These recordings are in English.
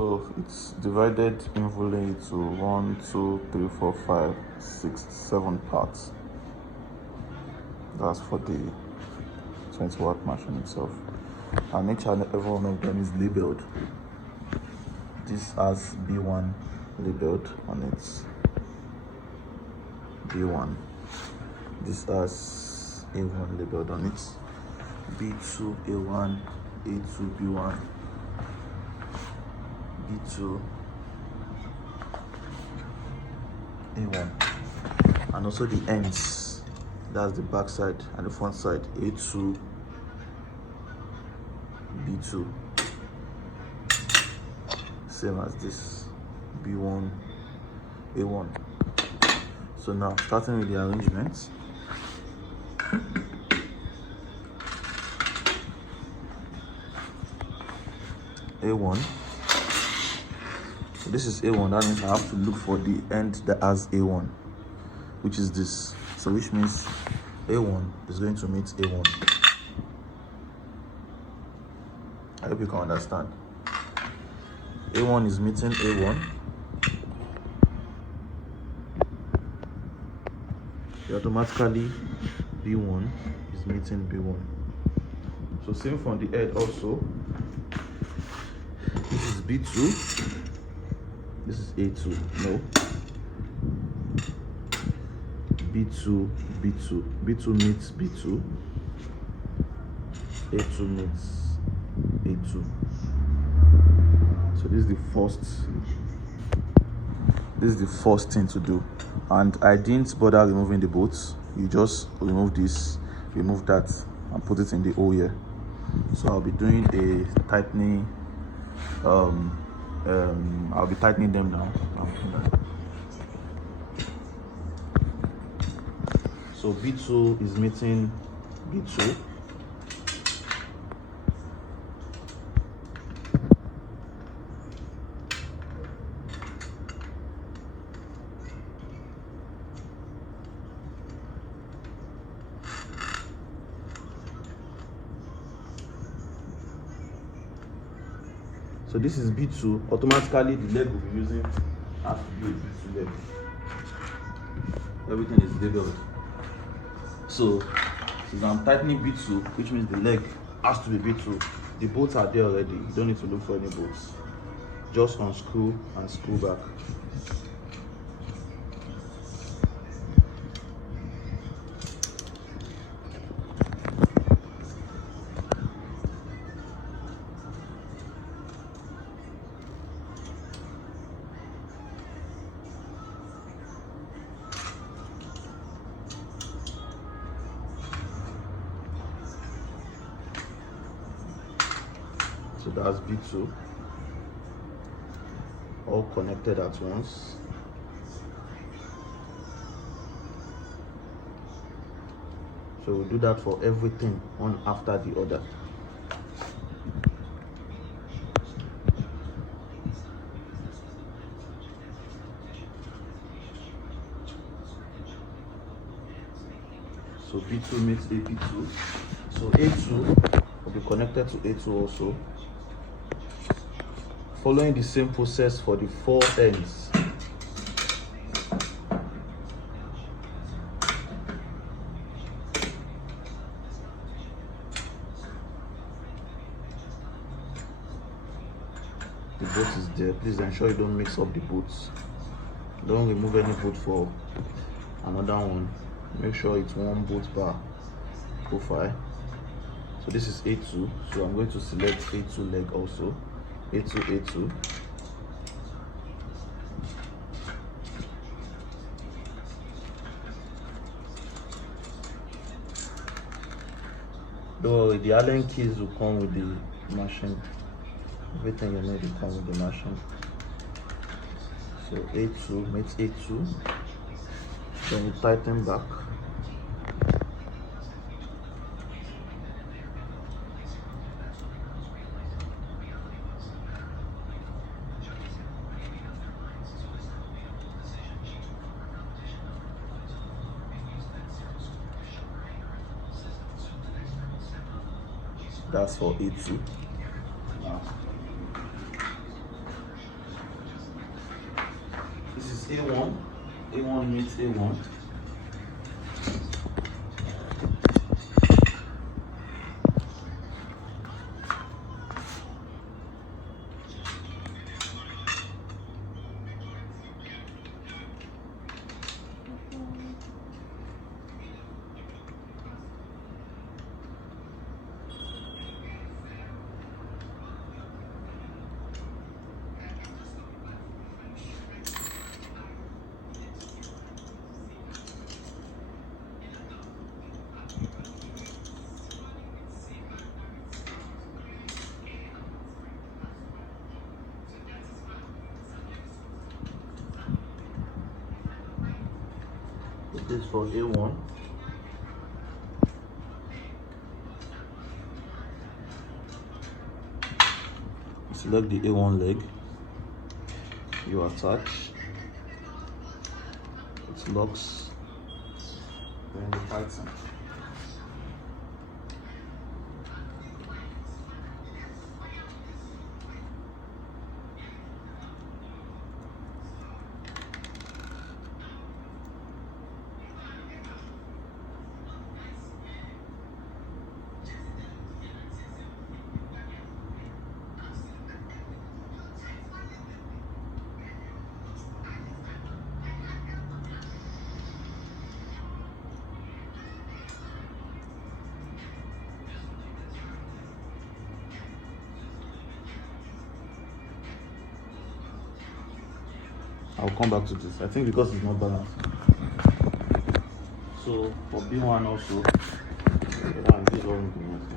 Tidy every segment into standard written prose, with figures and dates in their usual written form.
So it's divided involently into 1, 2, 3, 4, 5, 6, 7 parts. That's for the 20-watt machine itself. And each and every one of them is labeled. This has B1 labeled on it. B1. This has A1 labeled on it. B2, A1, A2, B1, B2, A1. And also the ends. That's the back side and the front side. A2, B2. Same as this. B1, A1. So now, starting with the arrangement. A1. So this is A1. That means I have to look for the end that has A1, which is this. So which means A1 is going to meet A1. I hope you can understand. A1 is meeting A1. Automatically B1 is meeting B1. So same from the head also. This is B2. This is A2. No. B2, B2. B2 meets B2. A2 meets A2. So this is the first thing to do. And I didn't bother removing the bolts. You just remove this, remove that, and put it in the hole here. So I'll be doing a tightening. I'll be tightening them now. So B2 is meeting B2. So this is B2. Automatically the leg we'll be using has to be a B2 leg. Everything is labeled. So since I'm tightening B2, which means the leg has to be B2, the bolts are there already. You don't need to look for any bolts. Just unscrew and screw back. So that's B2, all connected at once. So we'll do that for everything, one after the other. So B2 meets AB2. So A2 will be connected to A2 also. Following the same process for the 4 ends. The bolt is there. Please ensure you don't mix up the bolts. Don't remove any bolt for another one. Make sure it's one bolt per profile. So this is A2. So I'm going to select A2 leg also. A2, A2. Though the Allen keys will come with the machine. Everything you need will come with the machine. So A2 meets A2. Then you tighten back. That's for A2. A1. A1 meets A1. This is for A1. Select the A1 leg, you attach, it locks, then you tighten. I'll come back to this. I think because it's not balanced. So for B1 also, this is all implemented.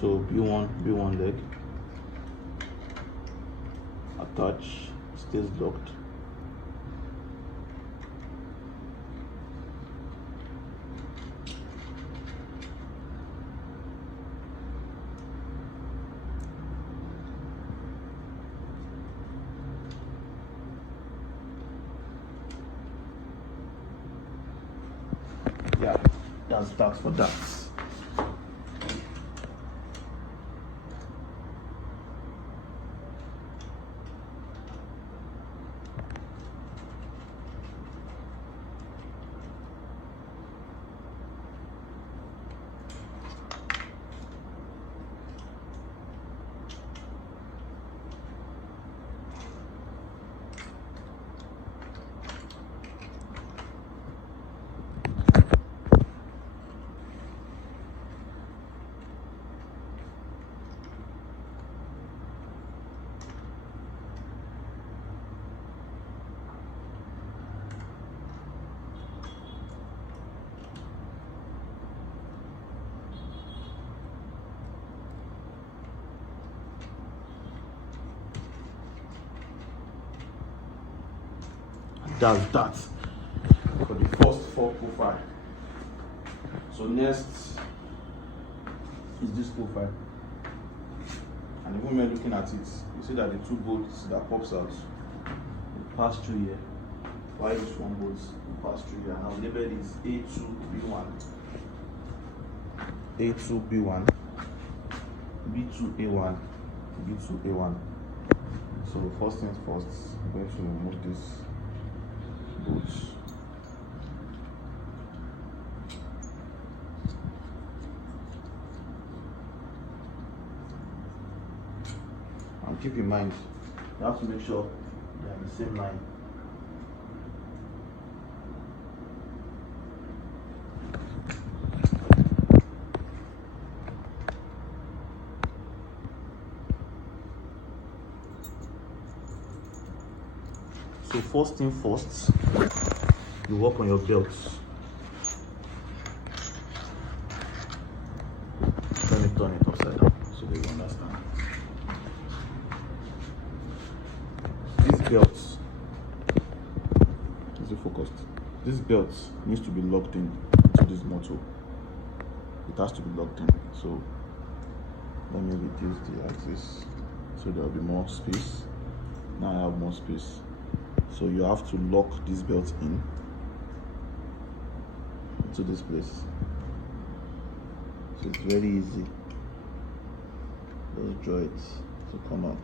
So B1 leg, attach, stays locked. Yeah, that's that for that. That's that for the first 4 profile. So next is this profile, and even when looking at it, you see that the 2 bolts that pops out pass through here, while this one bolts pass through here. Now label is A2B1, A2B1, B2A1, B2A1. So first things first, I'm going to remove this bolts. And keep in mind, you have to make sure they're in the same line. So first thing first, you work on your belts. Let me turn it upside down so they will understand. These belts, is it focused? this belt needs to be locked in to this motor. It has to be locked in. So let me reduce the axis so there will be more space. Now I have more space. So you have to lock this belt in to this place. So it's very easy. Just draw it to come out.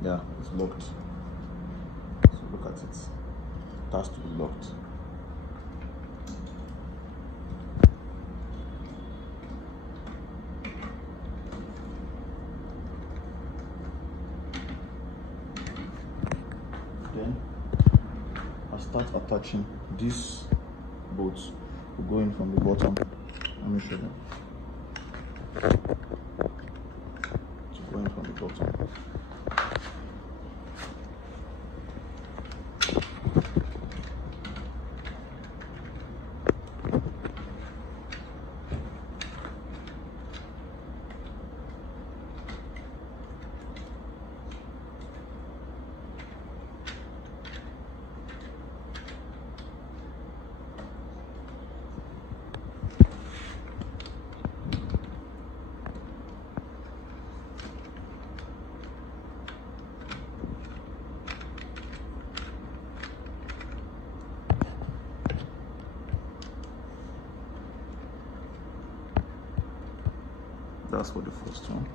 Yeah, it's locked. So look at it. It has to be locked. Then I start attaching these bolts. Will go in from the bottom. Let me show them. To go in from the bottom. That's for the first one.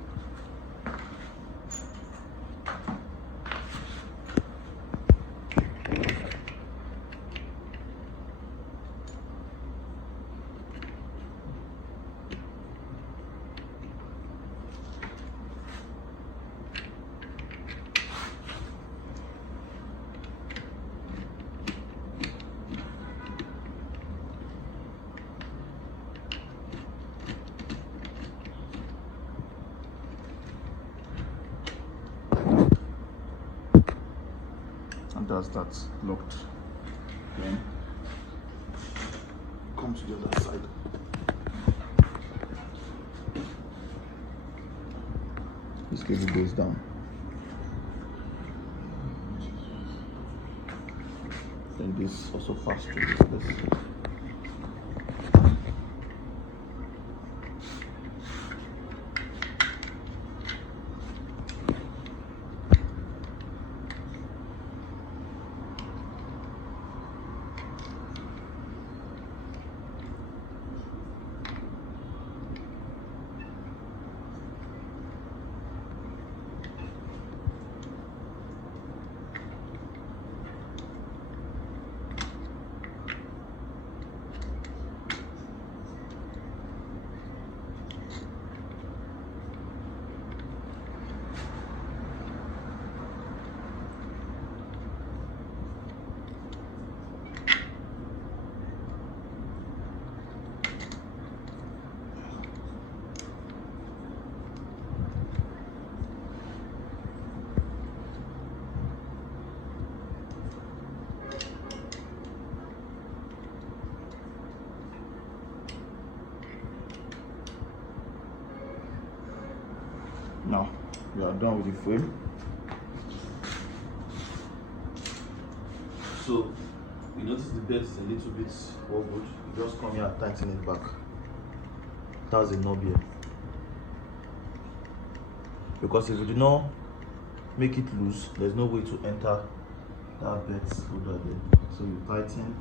And that's locked. Then come to the other side. This cable goes down. Then this also passes through this place. Now we are done with the frame. So you notice the belt is a little bit awkward. You just come here and tighten it back. That's the knob here. Because if you do not make it loose, there's no way to enter that belt holder there. So you tighten,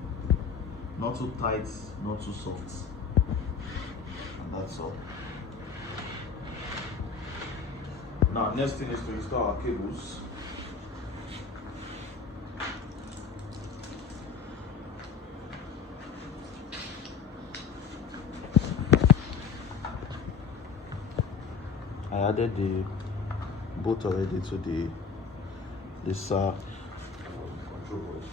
not too tight, not too soft, and that's all. Now, next thing is to install our cables. I added the bolt already to the control board.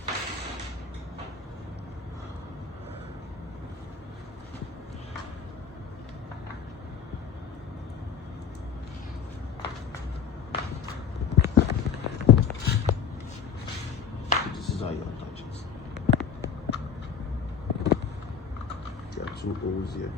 2 holes here.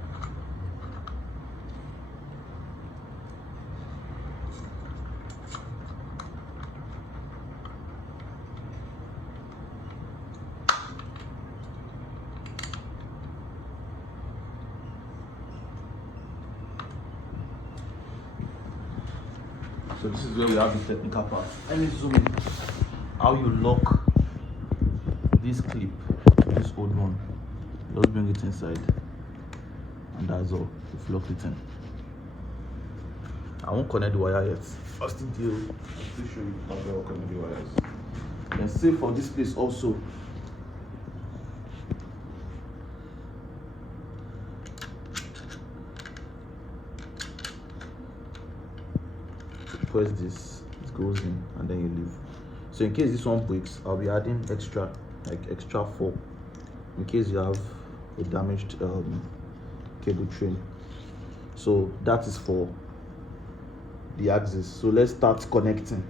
So this is where we have the technical part. Let me zoom in. How you lock this clip, this old one. Just bring it inside, and that's all. You've locked it in. I won't connect the wire yet. I'll still show you how to connect the wires. And same for this place also. Press this, it goes in, and then you leave. So in case this one breaks, I'll be adding extra 4 in case you have a damaged cable train. So that is for the axis. So let's start connecting.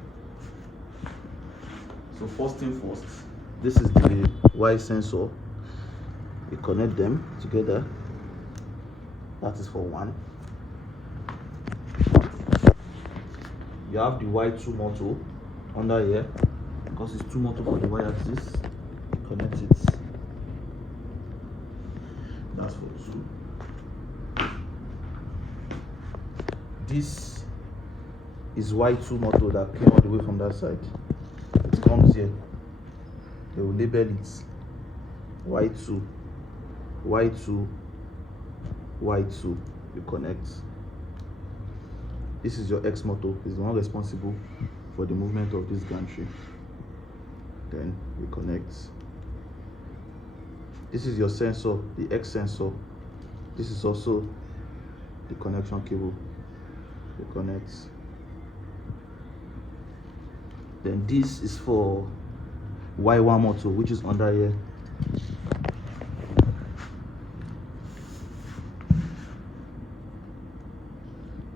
So first thing first, this is the Y sensor. You connect them together. That is for one. You have the Y2 motor under here, because it's 2 motor for the Y axis. Connect it. That's for 2. This is Y2 motor that came all the way from that side. It comes here. They will label it Y2, Y2, Y2. You connect. This is your X motor. It's the one responsible for the movement of this gantry. Then you connect. This is your sensor, the X sensor. This is also the connection cable. You connect. Then this is for Y1 motor, which is under here.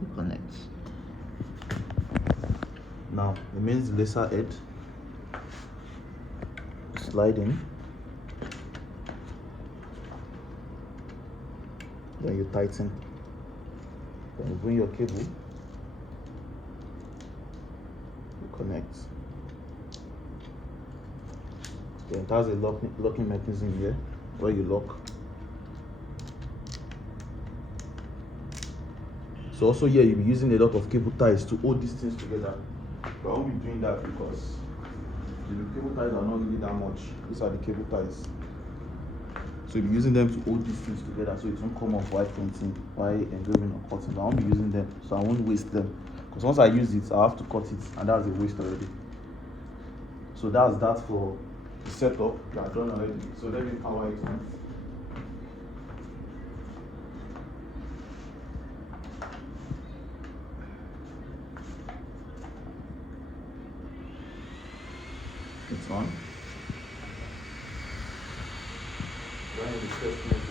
You connect. Now remains the laser head. Slide in. Then you tighten. Then you bring your cable. You connect. Then it has a locking mechanism here where you lock. So also here you'll be using a lot of cable ties to hold these things together. But I won't be doing that because the cable ties are not really that much. These are the cable ties. So you'll be using them to hold these things together so it won't come off while printing, while engraving or cutting. But I won't be using them, so I won't waste them. Because once I use it, I have to cut it, and that's a waste already. So that's that for the setup. We are done already. So let me power it on. It's on. When the test with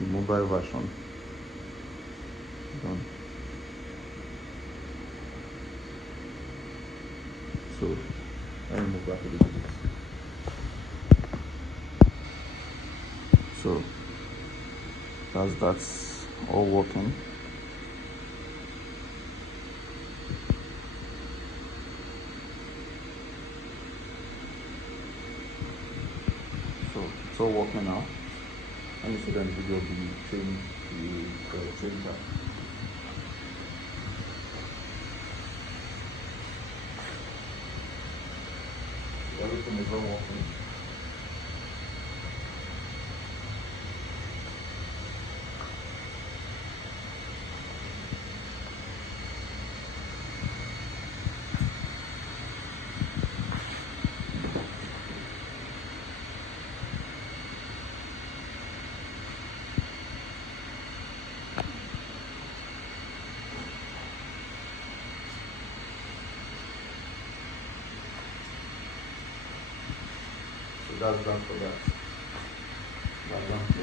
the mobile version. Done. So let me move back a little bit. So that's all working. So it's all working now. Let me see the video of the train track. Everything is all working. So that's done for that. That's done.